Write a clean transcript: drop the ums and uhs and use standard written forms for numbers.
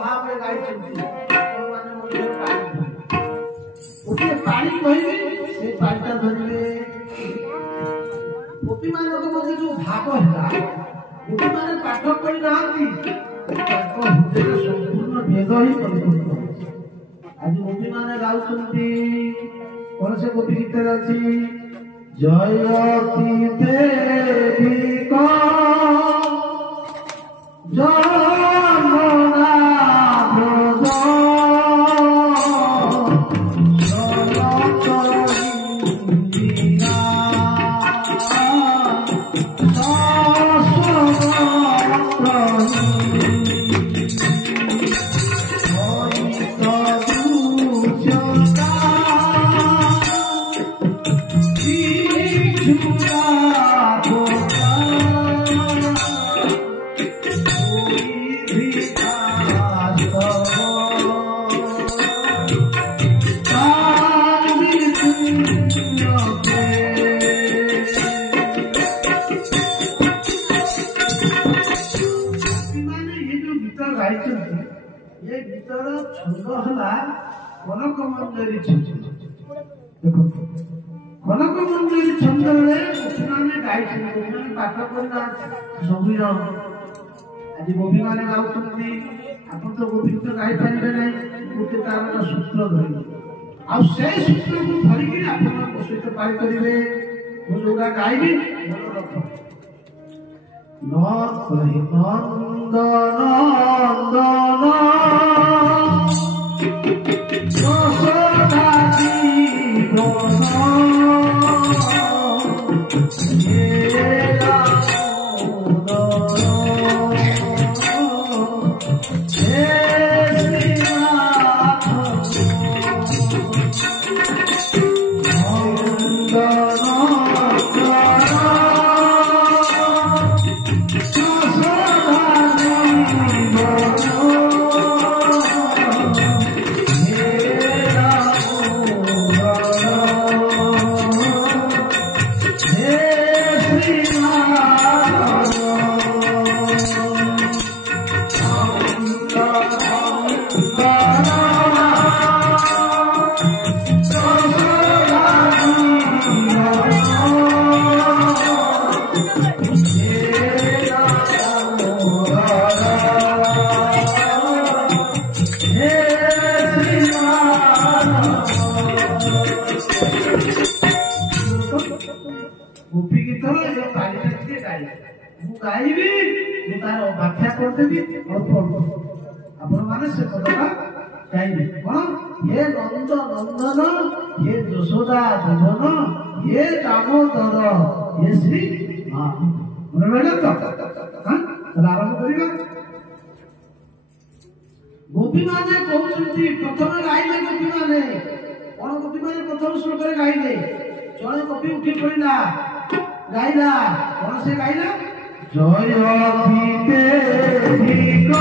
भाव में गाई गोटे पानी कहबे से पानीटा धरवे गोपी मानक मध्य जो भाव है गोपी माने पाठ पढ़ी नांती संपूर्ण भेद ही परिपूर्ण आज गोपी माने गाउछंती कौन से गोपी गीत अछि जयती देवी का जमुना ये गीतर छंद हला कनक मंजरी छंद देखो कनक मंजरी छंद रे माने गाई छंद माने पाठ करना सबी न आज गोपी माने गाउछंती आपण तो गोपी तो गाई पाइबे नै गोटे तार सूत्र धरि आ से सूत्र को धरि के आपण को सहित पाई करिवे मो जोगा गाइबी मन रख न कहि नंदन गोपी गीत जो कालिका के गाई मु गाइबी मु तार व्याख्या कर देबी और पढ़बो आपण माने से पदका गाइबी कोन ये नंद नंदन ये यशोदा दुधन ये दामोदर ये श्री हां मन रहले तो हां आरंभ करिबा गोपी माने कहउछंती प्रथम गाइले गोपी माने कोन गोपी माने प्रथम श्लोक रे गाइले जने गोपी उठी पड़िला गाइला कौन से गाइला जयती देवी का